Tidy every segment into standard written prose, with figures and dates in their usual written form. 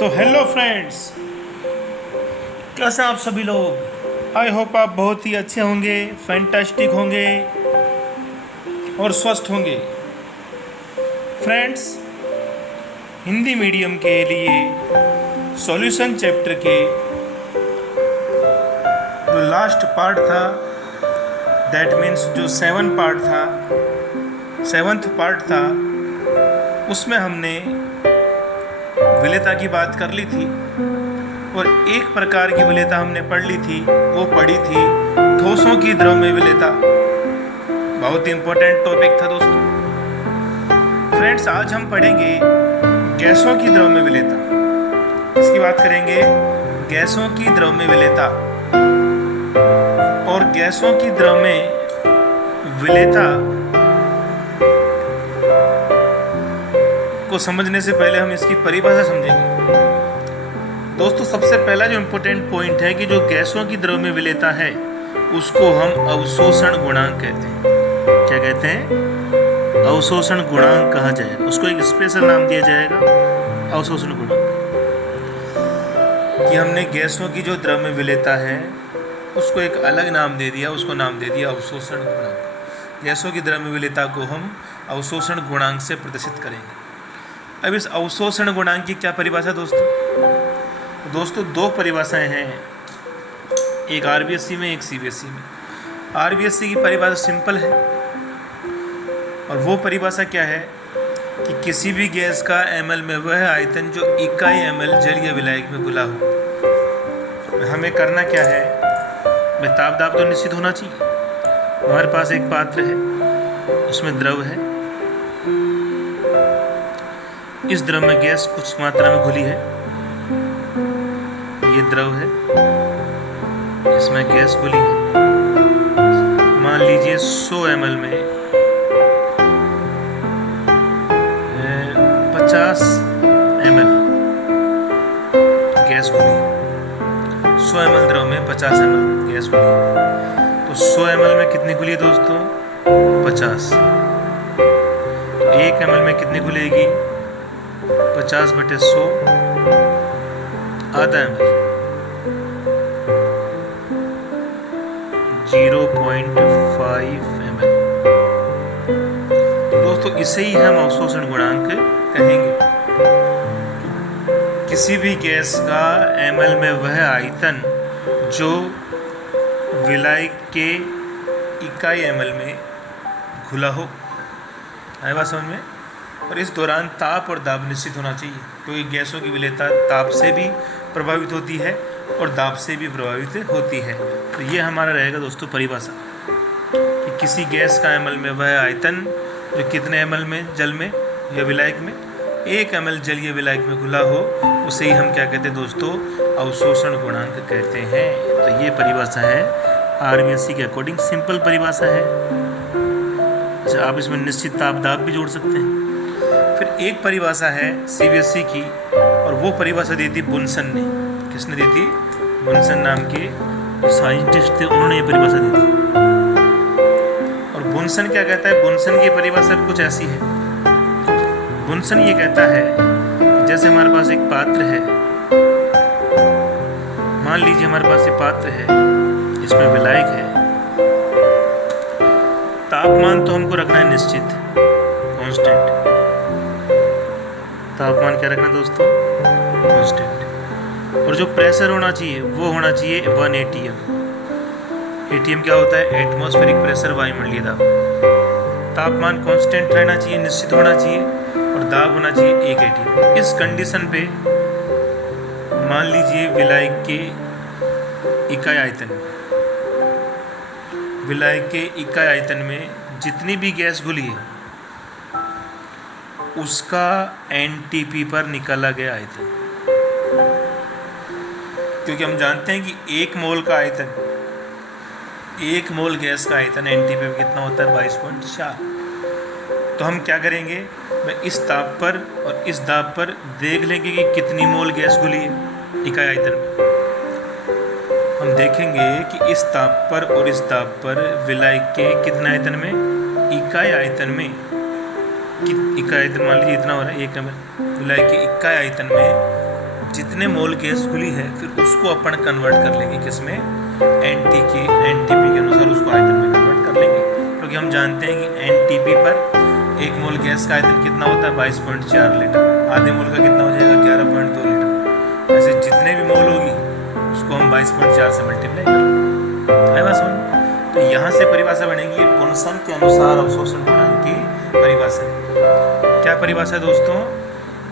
तो hello friends, कैसे हैं आप सभी लोग। आई होप आप बहुत ही अच्छे होंगे, फैंटास्टिक होंगे और स्वस्थ होंगे। फ्रेंड्स, हिंदी मीडियम के लिए सॉल्यूशन चैप्टर के जो लास्ट पार्ट था, दैट मीन्स जो सेवन्थ पार्ट था, उसमें हमने विलेयता की बात कर ली थी और एक प्रकार की विलेयता हमने पढ़ ली थी। वो पढ़ी थी ठोसों की द्रव में विलेयता। बहुत ही इंपॉर्टेंट टॉपिक था दोस्तों। फ्रेंड्स, आज हम पढ़ेंगे गैसों की द्रव में विलेयता। इसकी बात करेंगे गैसों की द्रव में विलेयता। और गैसों की द्रव में विलेयता को समझने से पहले हम इसकी परिभाषा समझेंगे। दोस्तों, सबसे पहला जो इम्पोर्टेंट पॉइंट है कि जो गैसों की द्रव में विलेयता है उसको हम अवशोषण गुणांक कहते हैं। क्या कहते हैं? अवशोषण गुणांक कहा जाएगा। उसको एक स्पेशल नाम दिया जाएगा, अवशोषण गुणांक। कि हमने गैसों की जो द्रव में विलेयता है उसको एक अलग नाम दे दिया, उसको नाम दे दिया अवशोषण गुणांक। गैसों की द्रव में विलेयता को हम अवशोषण गुणांक से प्रदर्शित करेंगे। अब इस अवशोषण गुणांक की क्या परिभाषा दोस्तों, दो परिभाषाएं हैं, एक आरबीएससी में, एक सीबीएसई में। आरबीएससी की परिभाषा सिंपल है और वो परिभाषा क्या है कि किसी भी गैस का एमएल में वह आयतन जो इकाई एमएल जल या विलायक में घुला हो। हमें करना क्या है, में ताप दाब तो निश्चित होना चाहिए। हमारे पास एक पात्र है, उसमें द्रव है। इस द्रव में गैस कुछ मात्रा में घुली है, ये द्रव है, इसमें गैस घुली है। मान लीजिए 100 ml में 50 ml गैस घुली है। 100 ml द्रव में 50 ml गैस घुली है। तो 100 ml में कितनी घुली है दोस्तों? 50। तो 1 ml में कितनी घुलेगी? 50/100, आधा ml, 0.5 ml। तो दोस्तों, इसे ही हम अवशोषण गुणांक कहेंगे। किसी भी गैस का ml में वह आयतन जो विलायक के इकाई ml में घुला हो। आया बात समझ में? और इस दौरान ताप और दाब निश्चित होना चाहिए, क्योंकि गैसों की विलेयता ताप से भी प्रभावित होती है और दाब से भी प्रभावित होती है। तो ये हमारा रहेगा दोस्तों परिभाषा कि किसी गैस का एमएल में वह आयतन जो कितने एमएल में जल में या विलायक में, 1 ml जल या विलायक में घुला हो, उसे ही हम क्या कहते हैं दोस्तों? अवशोषण गुणांक कहते हैं। तो ये परिभाषा है आरबीएससी के अकॉर्डिंग, सिंपल परिभाषा है। अच्छा, आप इसमें निश्चित ताप दाब भी जोड़ सकते हैं। फिर एक परिभाषा है सीबीएसई की, और वो परिभाषा दी थी बुनसन ने। किसने दी थी? बुनसन नाम के साइंटिस्ट थे, उन्होंने ये परिभाषा दी थी। और बुनसन क्या कहता है? बुनसन की परिभाषा कुछ ऐसी है। बुनसन ये कहता है कि जैसे हमारे पास एक पात्र है, मान लीजिए हमारे पास ये पात्र है, इसमें विलायक है। तापमान तो हमको रखना है निश्चित, कांस्टेंट। तापमान क्या रखना दोस्तों? कांस्टेंट। और जो प्रेशर होना चाहिए वो होना चाहिए 1 atm। atm क्या होता है? एटमॉस्फेरिक प्रेशर, वायुमंडलीय दाब। तापमान कांस्टेंट रहना चाहिए, निश्चित होना चाहिए, और दाब होना चाहिए 1 atm। इस कंडीशन पे मान लीजिए विलायक के इकाई आयतन में, विलायक के इकाई आयतन में जितनी भी गैस घुली है उसका एनटीपी पर निकाला गया आयतन। क्योंकि हम जानते हैं कि 1 मोल का आयतन, 1 मोल गैस का आयतन एनटीपी पर कितना होता है? 22.4। तो हम क्या करेंगे, मैं इस ताप पर और इस दाब पर देख लेंगे कि कितनी मोल गैस घुली है इकाई आयतन में। हम देखेंगे कि इस ताप पर और इस दाब पर विलायक के कितने आयतन में? इकाई आयतन में। इकाई आयतन मान लीजिए इतना हो रहा है 1 ml। विलायक के इकाई आयतन में जितने मोल गैस खुली है फिर उसको अपन कन्वर्ट कर लेंगे किसमें, एनटीपी के अनुसार उसको आयतन में कन्वर्ट कर लेंगे, क्योंकि हम जानते हैं कि एनटीपी पर एक मोल गैस का आयतन कितना होता है 22.4 लीटर, आधे मोल का कितना हो जाएगा 11.2 लीटर। ऐसे जितने भी मोल होगी उसको हम 22.4 से मल्टीप्लाई करेंगे। है बात समझ? तो यहाँ से परिभाषा बनेगी बुनसन के अनुसार अवशोषण गुणांक की परिभाषा। क्या परिभाषा है दोस्तों?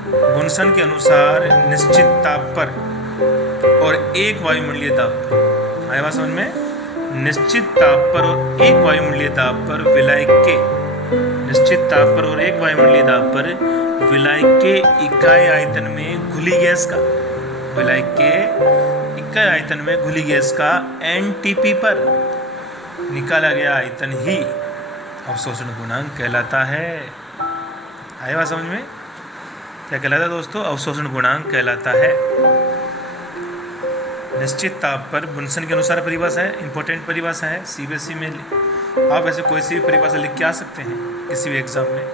बुनसन के अनुसार निश्चित ताप पर और एक वायुमंडलीय ताप पर, आया बात समझ में? निश्चित ताप पर और एक वायुमंडलीय ताप पर विलायक के, निश्चित ताप पर और एक वायुमंडलीय ताप पर विलायक के इकाई आयतन में घुली गैस का, विलायक के इकाई आयतन में घुली गैस का एनटीपी पर निकाला गया आयतन ही अवशोषण गुणांक कहलाता है। आया बात समझ में? क्या कहलाता है दोस्तों? अवशोषण गुणांक कहलाता है। निश्चित ताप पर बुनसन के अनुसार परिभाषा है, इंपॉर्टेंट परिभाषा है, सीबीएसई में आप ऐसे कोई सी भी परिभाषा लिख के आ सकते हैं किसी भी एग्जाम में।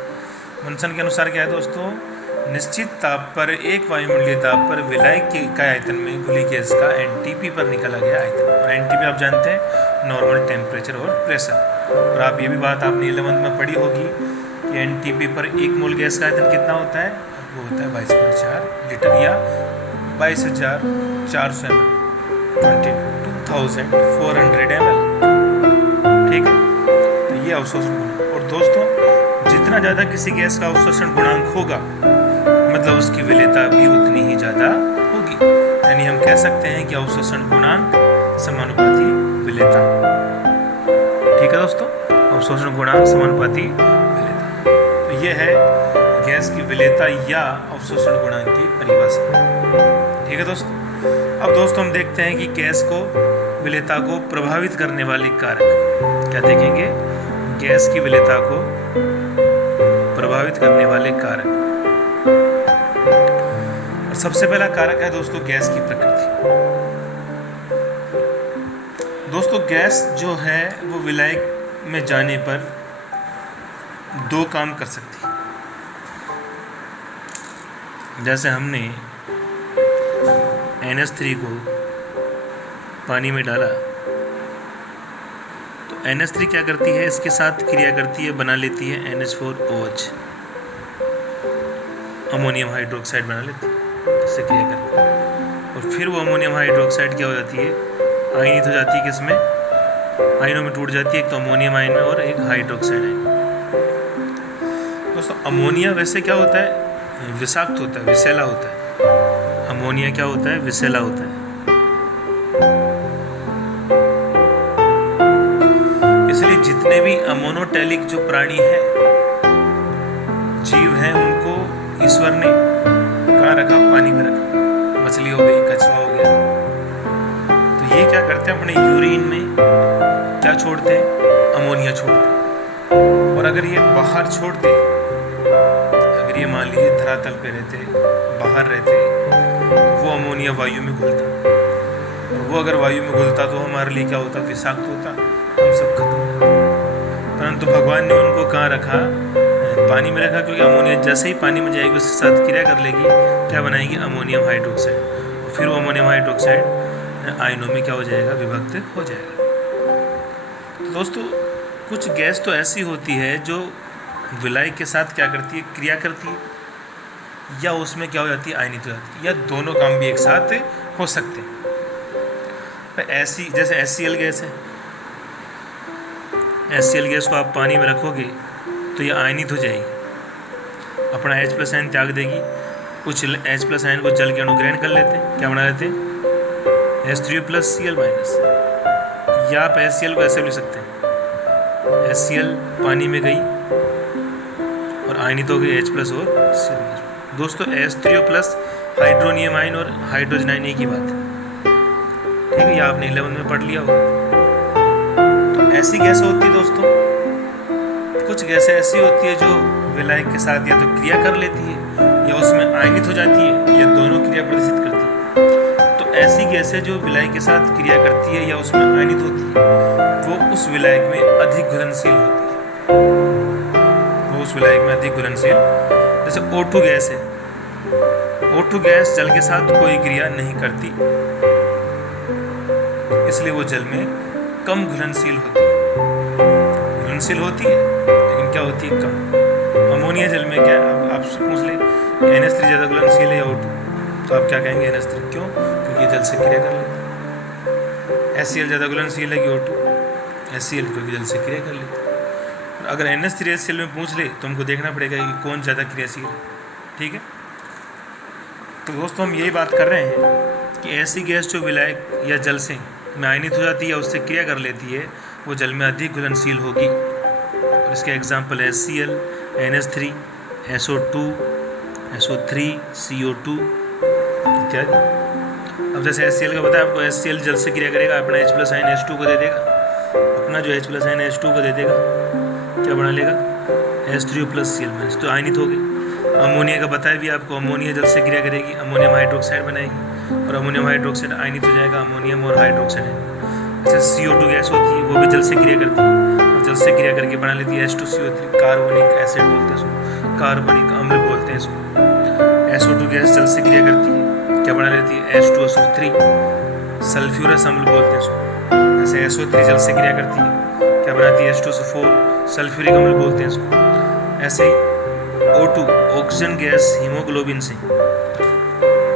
बुनसन के अनुसार क्या है दोस्तों? निश्चित ताप पर एक वायुमंडलीय ताप पर विलायक के इकाई आयतन में घुली गैस का एनटीपी पर निकाला गया आयतन, और एनटीपी आप जानते हैं नॉर्मल टेम्परेचर और प्रेशर। और आप ये भी बात आपने 11th में पढ़ी होगी कि एनटीपी पर एक मोल गैस का आयतन कितना होता है? वो होता है 22.4 लीटर या 22,400 ml, 22,400 ml। ठीक है, तो ये अवशोषण गुणांक। और दोस्तों जितना ज़्यादा किसी गैस का अवशोषण गुणांक होगा मतलब उसकी विलेयता भी उतनी ही ज़्यादा होगी, यानी हम कह सकते हैं कि अवशोषण गुणांक समानुपाती विलेयता। ठीक है दोस्तों, अवशोषण गुणांक समानुपाती विलेयता। तो ये है गैस की विलेयता या अवशोषण गुणांक की परिभाषा। ठीक है दोस्तों। अब दोस्तों हम देखते हैं कि गैस को, विलेयता को प्रभावित करने वाले कारक क्या देखेंगे? गैस की विलेयता को प्रभावित करने वाले कारक। और सबसे पहला कारक है दोस्तों गैस की प्रकृति। दोस्तों गैस जो है वो विलायक में जाने पर दो काम कर सकती है। जैसे हमने NH3 को पानी में डाला तो NH3 क्या करती है? इसके साथ क्रिया करती है, बना लेती है NH4OH, अमोनियम हाइड्रोक्साइड बना लेती है इससे क्रिया करके। और फिर वो अमोनियम हाइड्रोक्साइड क्या हो जाती है? आयनित हो जाती है। किसमें? आयनों में टूट जाती है, एक तो अमोनियम आयन में और एक हाइड्रोक्साइड आयन। दोस्तों अमोनिया वैसे क्या होता है? विषाक्त होता है, विषैला होता है। अमोनिया क्या होता है? विषैला होता है। इसलिए जितने भी अमोनोटैलिक जो प्राणी हैं, जीव हैं, उनको ईश्वर ने कहाँ रखा? पानी में रखा। मछली हो गई, कछुआ हो गया। तो ये क्या करते हैं? अपने यूरिन में क्या छोड़ते हैं? अमोनिया छोड़ते हैं। और अगर ये बाहर छोड़ते, अगर ये मान लीजिए धरातल पे रहते, बाहर रहते, तो वो अमोनिया वायु में घुलता। और वो अगर वायु में घुलता तो हमारे लिए क्या होता? विषाक्त होता, हम सब खत्म होता। परंतु भगवान ने उनको कहाँ रखा? पानी में रखा, क्योंकि अमोनिया जैसे ही पानी में जाएगी उसके साथ क्रिया कर लेगी, क्या बनाएगी? Ammonium hydroxide. और फिर वो अमोनियम हाइड्रोक्साइड आयनों में क्या हो जाएगा? विभक्त हो जाएगा। तो दोस्तों कुछ गैस तो ऐसी होती है जो विलायक के साथ क्या करती है? क्रिया करती है, या उसमें क्या हो जाती है? आयनित हो जाती है, या दोनों काम भी एक साथ हो सकते हैं। ऐसी जैसे HCl गैस है, HCl गैस को आप पानी में रखोगे तो ये आयनित हो जाएगी, अपना H+ आयन त्याग देगी। कुछ H+ आयन को जल के अणु ग्रहण कर लेते हैं, क्या बना लेते हैं? H3+Cl-। या आप HCl को ऐसे लिख सकते हैं, HCl पानी में गई और आयनित हो गई H+ और Cl। दोस्तों H3O+ हाइड्रोनियम आयन और हाइड्रोजन आयन एक ही बात है। ठीक है, ये आपने 11 में पढ़ लिया होगा। तो ऐसी गैस होती है दोस्तों, कुछ गैसें ऐसी होती है जो विलायक के साथ या तो क्रिया कर लेती है, या उसमें आयनित हो जाती है, या दोनों क्रिया प्रदर्शित करती है। तो ऐसी गैसें जो विलायक के साथ क्रिया करती है या उसमें आयनित होती है, वो उस विलायक में अधिक घुलनशील होती है। वो उस विलायक में अधिक घुलनशील, जैसे O2 गैस है, O2 गैस जल के साथ कोई क्रिया नहीं करती, इसलिए वो जल में कम घुलनशील होती है। घुलनशील होती है लेकिन क्या होती है, कम। अमोनिया जल में क्या, अब आपसे पूछ ले NH3 ज़्यादा घुलनशील है या O2, तो आप क्या कहेंगे NH3। क्यों? क्योंकि जल से क्रिया कर लेता है। HCl ज़्यादा घुलनशील है कि O2, HCl, क्योंकि जल से क्रिया कर लेता है। अगर NH3 HCl में पूछ ले तो हमको देखना पड़ेगा कि कौन ज़्यादा क्रियाशील है। ठीक है, तो दोस्तों हम यही बात कर रहे हैं कि ऐसी गैस जो विलायक या जल से में आयनित हो जाती है, उससे क्रिया कर लेती है, वो जल में अधिक घुलनशील होगी। और इसके example HCl, NH3, SO2, SO3, CO2 इत्यादि। अब जैसे HCl का बताया आपको, HCl जल से क्रिया करेगा, अपना H+ आयन H2 को दे देगा, अपना जो H+ आयन H2 को दे देगा, क्या बना लेगा, H3O+ Cl-, तो आयनित हो गई। अमोनिया का बताया भी आपको, अमोनिया जल से क्रिया करेगी, अमोनियम हाइड्रोक्साइड बनाएगी और अमोनियम हाइड्रोक्साइड आयनित हो जाएगा अमोनियम और हाइड्रोक्साइड आयन। जैसे CO2 गैस होती है, वो भी जल से क्रिया करती है और जल से क्रिया करके बना लेती है H2CO3, कार्बनिक एसिड बोलते हैं इसको, कार्बनिक अम्ल बोलते हैं इसको। SO2 गैस जल से क्रिया करती है, क्या बना लेती है, H2SO3, सल्फ्यूरस अम्ल बोलते हैं इसको। जैसे SO3 जल से क्रिया करती है, क्या बनाती है, H2SO4, सल्फ्यूरिक अम्ल बोलते हैं इसको। ऐसे ही O2 ऑक्सीजन गैस हीमोग्लोबिन से,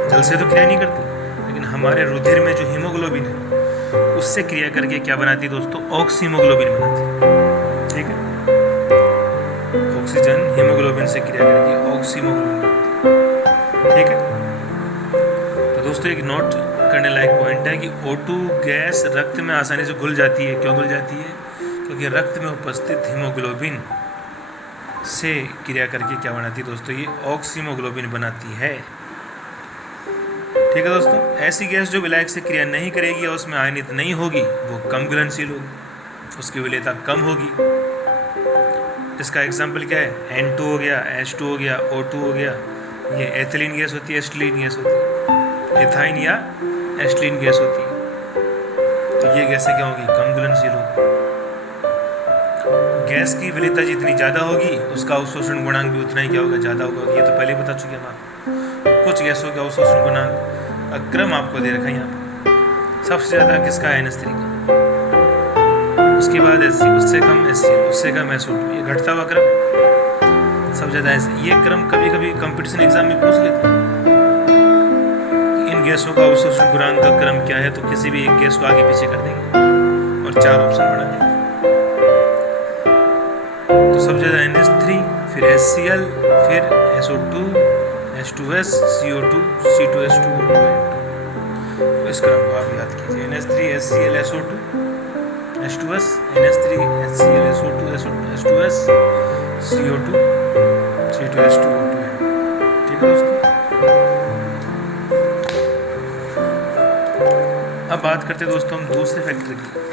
जल से तो क्रिया नहीं करती, लेकिन हमारे रुधिर में जो हीमोग्लोबिन है उससे क्रिया करके क्या बनाती है दोस्तों, ऑक्सीमोग्लोबिन बनाती है। ठीक है, ऑक्सीजन हीमोग्लोबिन से क्रिया करके ऑक्सीमोग्लोबिन बनाती है। ठीक है, तो दोस्तों एक नोट करने लायक पॉइंट है कि O2 गैस रक्त में आसानी से घुल जाती है। क्यों घुल जाती है? क्योंकि रक्त में उपस्थित हीमोग्लोबिन से क्रिया करके क्या बनाती है दोस्तों, ये ऑक्सीमोग्लोबिन बनाती है। ठीक है दोस्तों, ऐसी गैस जो विलायक से क्रिया नहीं करेगी या उसमें आयनित नहीं होगी, वो कम घुलनशील होगी, उसकी विलेयता कम होगी। इसका एग्जाम्पल क्या है, N2 हो गया, H2 हो गया, O2 हो गया। ये एथिलीन गैस होती है, एस्टिलीन गैस होती है, एथाइन या एस्टिलीन गैस होती है। तो ये गैसें क्या होगी, कम घुलनशील होगी। गैस की विलेयता जितनी ज़्यादा होगी, उसका अवशोषण गुणांक भी उतना ही क्या होगा, ज़्यादा होगा। ये तो पहले बता चुके हैं हम। कुछ गैसों का अवशोषण गुणांक का क्रम आपको दे रखा है यहाँ पर। सबसे ज़्यादा किसका है, NH3 का, उसके बाद HCl, उससे कम HCl, उससे कम SO2, ये घटता हुआ क्रम है। सबसे ज़्यादा ये क्रम कभी कभी कंपटीशन एग्जाम में पूछ लेते हैं, इन गैसों का अवशोषण गुणांक का क्रम क्या है, तो किसी भी एक गैस को आगे पीछे कर देंगे और 4 ऑप्शन बना देंगे। तो सबसे ज़्यादा NH3, फिर HCl, फिर SO2, H2S, CO2, C2H2, O2, N2। तो इस क्रम को आप याद कीजिए, NH3, HCl, SO2, H2S, NH3, HCl, SO2, H2S, CO2, C2H2, O2, N2। ठीक है दोस्तों, अब बात करते हैं दोस्तों हम दूसरे फैक्टर की।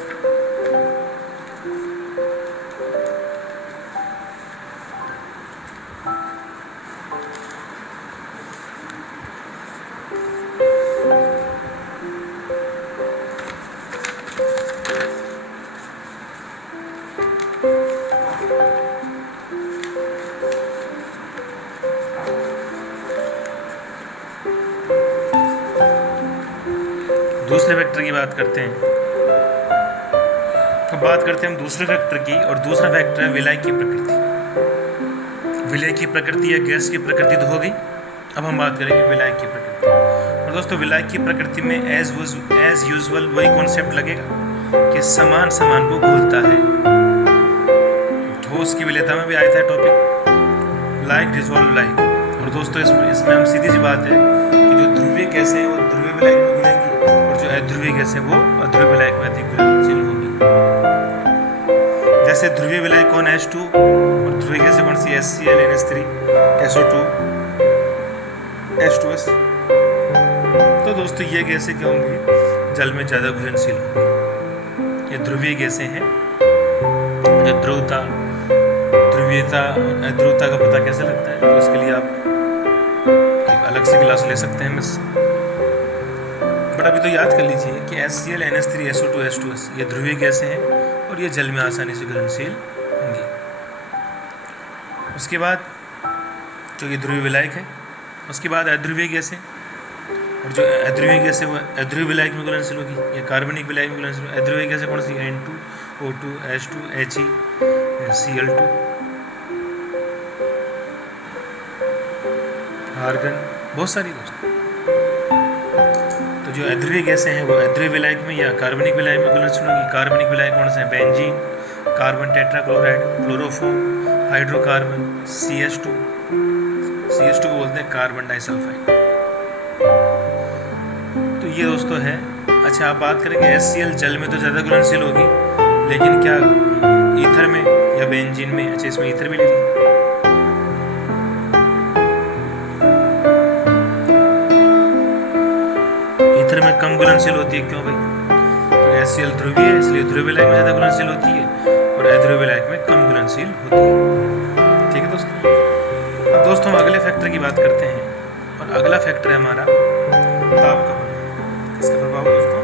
दूसरे फैक्टर की बात करते हैं। अब बात करते हैं हम दूसरे फैक्टर की, और दूसरा फैक्टर है विलायक की प्रकृति। विलायक की प्रकृति या गैस की प्रकृति तो हो गई, अब हम बात करेंगे विलायक की प्रकृति। और दोस्तों विलायक की प्रकृति में एज यूजुअल वही कॉन्सेप्ट लगेगा कि समान समान को घुलता है। ठोस की विलेयता में भी आया था टॉपिक, लाइक डिसॉल्व लाइक। और दोस्तों इसमें हम सीधी सी बात है कि जो ध्रुवीय गैसें हैं वो ध्रुवीय विलायक में घुलेंगी, और जो अध्रुवीय गैसें वो अध्रुवीय विलायक में अधिक घुलनशील होंगी। जैसे ध्रुवीय विलायक कौन है, H2, और ध्रुवीय गैसें कौन सी, HCl, NH3, SO2, H2S। तो दोस्तों ये गैसें क्या होंगी, जल में ज़्यादा घुलनशील होंगी। ये ध्रुवीय गैसें हैं। जो ध्रुवता, ध्रुवीयता, अध्रुवता का पता कैसे लगता है, तो इसके लिए आप एक अलग से क्लास ले सकते हैं मिस। बट अभी तो याद कर लीजिए कि HCl, NH3, SO2, H2S ये ध्रुवीय गैसें हैं और ये जल में आसानी से घुलनशील होंगी। उसके बाद जो ये ध्रुवीय विलायक है उसके बाद अध्रुवीय गैस है, और जो अध्रुवीय गैस है वो अध्रुवीय विलायक में घुलनशील होगी या कार्बनिक विलायक में घुलनशील होगी। अध्रुवीय गैस कौन सी? N2 O2 H2 He Cl2, argon, बहुत सारी दोस्तों। तो जो अध्रुवीय गैसें हैं वो अध्रुवीय विलायक में या कार्बनिक विलायक में घुलनशील होगी। कार्बनिक विलायक कौन से हैं? Benzene, carbon tetrachloride, chloroform, hydrocarbon, CH2 को बोलते हैं कार्बन डाइसल्फाइड। तो ये दोस्तों है। अच्छा, आप बात करेंगे HCl जल में तो ज़्यादा घुलनशील होगी, लेकिन क्या ईथर में या बेंजीन में? अच्छा, इसमें ईथर भी ले ली। ईथर में कम घुलनशील होती है, क्यों भाई? तो HCl ध्रुवीय है, इसलिए ध्रुवीय विलायक में ज़्यादा घुलनशील होती है और अध्रुवीय विलायक में कम घुलनशील होती है। ठीक है दोस्तों। अब दोस्तों हम अगले फैक्टर की बात करते हैं, और अगला फैक्टर है हमारा ताप का प्रभाव। इसका प्रभाव दोस्तों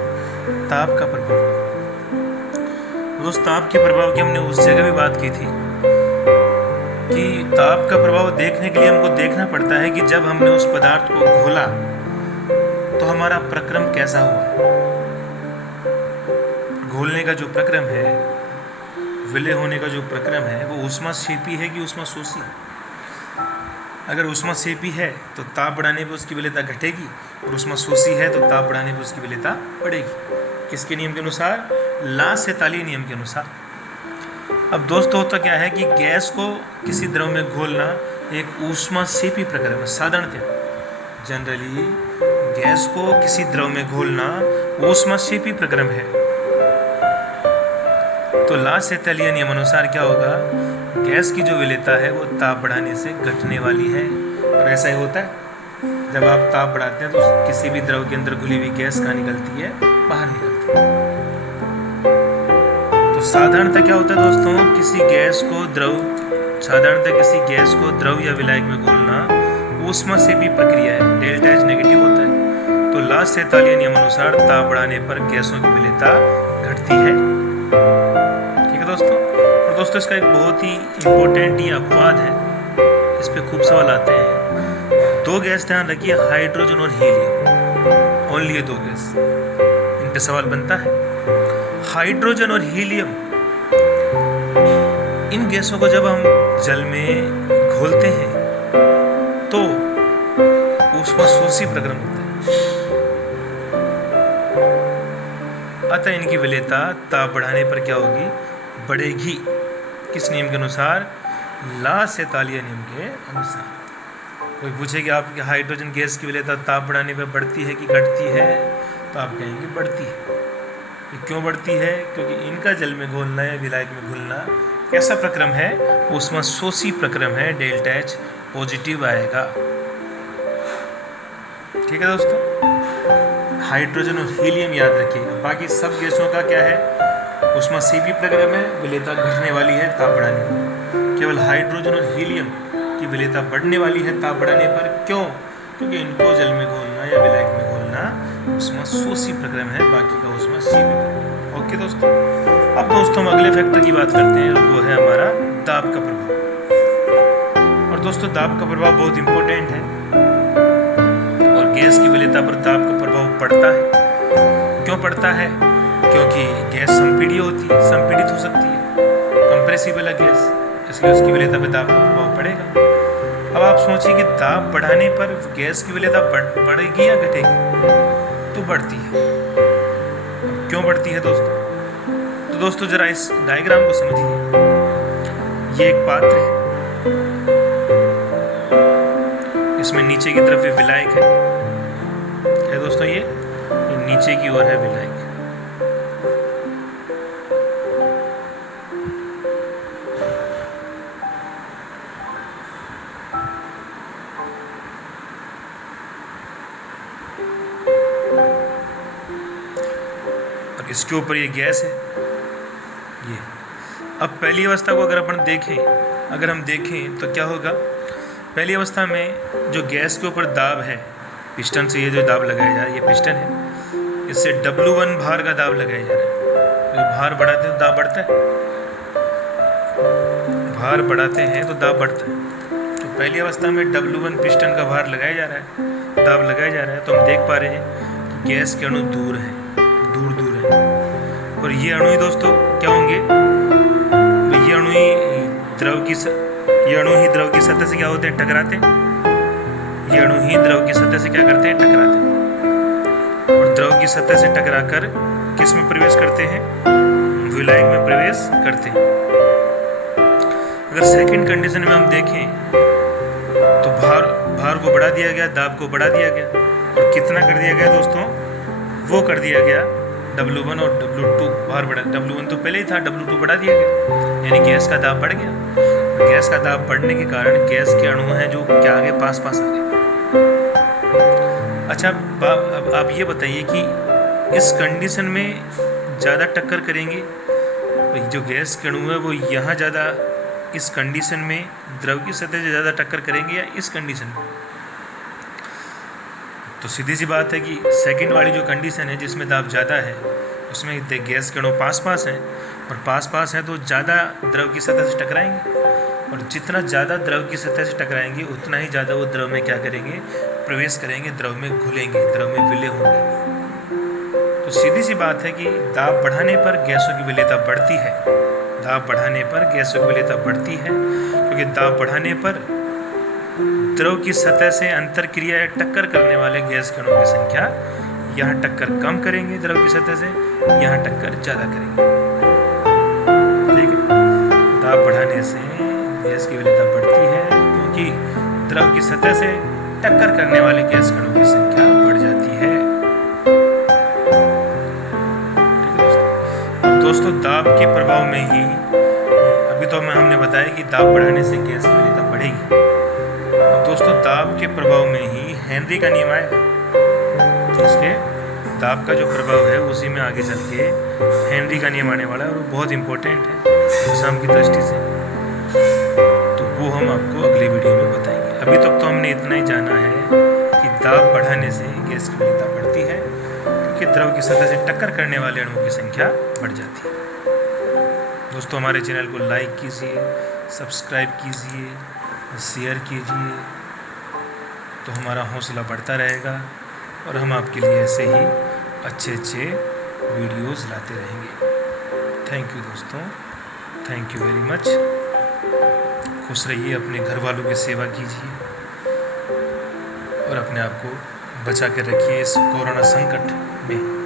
ताप का प्रभाव। दोस्त ताप के प्रभाव की हमने उस जगह भी बात की थी कि ताप का प्रभाव देखने के लिए हमको देखना पड़ता है कि जब हमने उस पदार्थ को घोला तो हमारा प्रक्रम कैसा हुआ। घोलने का जो प्रक्रम है, विलय होने का जो प्रक्रम है, वो ऊष्माक्षेपी है कि ऊष्माशोषी। अगर ऊष्माक्षेपी है तो ताप बढ़ाने पर उसकी विलेयता घटेगी, और ऊष्माशोषी है तो ताप बढ़ाने पर उसकी विलेयता बढ़ेगी। किसके नियम के अनुसार? ला-सेतालीय नियम के अनुसार। अब दोस्तों होता क्या है कि गैस को किसी द्रव में घोलना एक ऊष्माक्षेपी प्रक्रम है। साधारणतः जनरली गैस को किसी द्रव में घोलना ऊष्माक्षेपी प्रक्रम है। तो ला-सेतालीय नियम अनुसार क्या होगा? गैस की जो विलेयता है वो ताप बढ़ाने से घटने वाली है। और ऐसा ही होता है, जब आप ताप बढ़ाते हैं तो किसी भी द्रव के अंदर घुली हुई गैस कहाँ निकलती है? बाहर निकलती है। तो साधारणतः क्या होता है दोस्तों? साधारणतः किसी गैस को द्रव या विलायक में घोलना ऊष्माक्षेपी प्रक्रिया है। डेल्टा H नेगेटिव होता है। तो ला-सेतालीय नियम अनुसार ताप बढ़ाने पर गैसों की विलेयता घटती है। ठीक है दोस्तों। और दोस्तों इसका एक बहुत ही इम्पोर्टेंट ये अपवाद है, इस पे खूब सवाल आते हैं। दो गैस ध्यान रखिए, हाइड्रोजन और हीलियम, ओनली ये दो गैस, इन पे सवाल बनता है। हाइड्रोजन और हीलियम, इन गैसों को जब हम जल में घोलते हैं तो ऊष्माशोषी प्रक्रम होता है। अतः इनकी विलेयता ताप बढ़ाने पर क्या होगी? बढ़ेगी। किस नियम के अनुसार? ला-सेतालीय नियम के अनुसार। कोई पूछे कि आपकी हाइड्रोजन गैस की विलेयता ताप बढ़ाने पर बढ़ती है कि घटती है, तो आप कहेंगे बढ़ती है। ये क्यों बढ़ती है? क्योंकि इनका जल में घोलना या विलायक में घुलना कैसा प्रक्रम है? ऊष्माशोषी प्रक्रम है। डेल्टा H पॉजिटिव आएगा। ठीक है दोस्तों। हाइड्रोजन और हीलियम याद रखिएगा। बाकी सब गैसों का क्या है? ऊष्माक्षेपी प्रक्रम है, विलेयता घटने वाली है ताप बढ़ाने पर। केवल हाइड्रोजन और हीलियम की विलेयता बढ़ने वाली है ताप बढ़ाने पर। क्यों? क्योंकि इनको जल में घोलना या विलायक में घोलना ऊष्माशोषी प्रक्रम है, बाकी का ऊष्माक्षेपी प्रक्रम। ओके दोस्तों। अब दोस्तों हम अगले फैक्टर की बात करते हैं, वो है हमारा दाब का प्रभाव। और दोस्तों दाब का प्रभाव बहुत इंपॉर्टेंट है, और गैस की विलेयता पर दाब का प्रभाव पड़ता है। क्यों पड़ता है? क्योंकि गैस संपीड़ित होती है, संपीड़ित हो सकती है, कंप्रेसिबल है गैस, इसलिए उसकी विलेयता पर दाब का प्रभाव पड़ेगा। अब आप सोचिए कि दाब बढ़ाने पर गैस की विलेयता बढ़ेगी या घटेगी? तो बढ़ती है। क्यों बढ़ती है दोस्तों? तो दोस्तों जरा इस डायग्राम को समझिए। ये एक पात्र है, इसमें नीचे की तरफ ये विलायक है दोस्तों, ये नीचे की ओर है विलायक। इसके ऊपर ये गैस है। ये अब पहली अवस्था को अगर हम देखें तो क्या होगा? पहली अवस्था में जो गैस के ऊपर दाब है, पिस्टन से ये जो दाब लगाया जा रहा है, ये पिस्टन है, इससे W1 भार का दाब लगाया जा रहा है। तो भार बढ़ाते हैं तो दाब बढ़ता है, भार बढ़ाते हैं तो दाब बढ़ता है। तो पहली अवस्था में W1 पिस्टन का भार लगाया जा रहा है, दाब लगाया जा रहा है, तो हम देख पा रहे हैं कि गैस के अणु दूर हैं, दूर दूर हैं। और ये अणु ही दोस्तों क्या होंगे, ये अणु ही द्रव की सतह से क्या होते हैं, टकराते हैं। ये अणु ही द्रव की सतह से क्या करते हैं, टकराते हैं। और द्रव की सतह से टकराकर किस में प्रवेश करते हैं, विलायक में प्रवेश करते हैं। अगर सेकंड कंडीशन में हम देखें तो भार को बढ़ा दिया गया, दाब को बढ़ा दिया गया, और कितना कर दिया गया दोस्तों, वो कर दिया गया W1 और W2 भार बढ़ा। W1 तो पहले ही था, W2 बढ़ा दिया गया, यानी गैस का दाब बढ़ गया। गैस का दाब बढ़ने के कारण गैस के अणु हैं जो क्या आगे पास आ गए। अच्छा, अब आप ये बताइए कि इस कंडीशन में ज़्यादा टक्कर करेंगे, जो गैस के अणु है वो यहाँ ज़्यादा, इस कंडीशन में द्रव की सतह से ज़्यादा टक्कर करेंगे या इस कंडीशन में? तो सीधी सी बात है कि सेकंड वाली जो कंडीशन है जिसमें दाब ज़्यादा है, उसमें गैस के अणु पास हैं, और पास हैं तो ज़्यादा द्रव की सतह से टकराएंगे, और जितना ज़्यादा द्रव की सतह से टकराएंगे उतना ही ज़्यादा वो द्रव में क्या करेंगे, प्रवेश करेंगे, द्रव में घुलेंगे, द्रव में विलय होंगे। तो सीधी सी बात है कि दाब बढ़ाने पर गैसों की विलेयता बढ़ती है, दाब बढ़ाने पर गैसों की विलेयता बढ़ती है, क्योंकि दाब बढ़ाने पर द्रव की सतह से अंतरक्रिया या टक्कर करने वाले गैस के अणुओं की संख्या, यहाँ टक्कर कम करेंगे द्रव की सतह से, यहाँ टक्कर ज़्यादा करेंगे। ठीक है, दाब बढ़ाने से गैस की विलेयता बढ़ती है क्योंकि द्रव की सतह से टक्कर करने वाले गैस के अणुओं की संख्या बढ़ जाती है। अब दोस्तों, दाब के प्रभाव में ही, अभी तो हमने बताया कि दाब बढ़ाने से गैस की विलेयता बढ़ेगी। दोस्तों, दाब के प्रभाव में ही हेनरी का नियम आएगा। इसके दाब का जो प्रभाव है उसी में आगे चल के हेनरी का नियम आने वाला है, और वो बहुत इंपॉर्टेंट है एग्जाम की दृष्टि से। तो वो हम आपको अगले वीडियो में बताएंगे। अभी तक तो हमने इतना ही जाना है कि दाब बढ़ाने से गैस की विलेयता बढ़ती है क्योंकि द्रव की सतह से टक्कर करने वाले अणुओं की संख्या बढ़ जाती है। दोस्तों, हमारे चैनल को लाइक कीजिए, सब्सक्राइब कीजिए, शेयर कीजिए, तो हमारा हौसला बढ़ता रहेगा और हम आपके लिए ऐसे ही अच्छे वीडियोस लाते रहेंगे। थैंक यू दोस्तों, थैंक यू वेरी मच। खुश रहिए, अपने घर वालों की सेवा कीजिए और अपने आप को बचा कर रखिए इस कोरोना संकट में।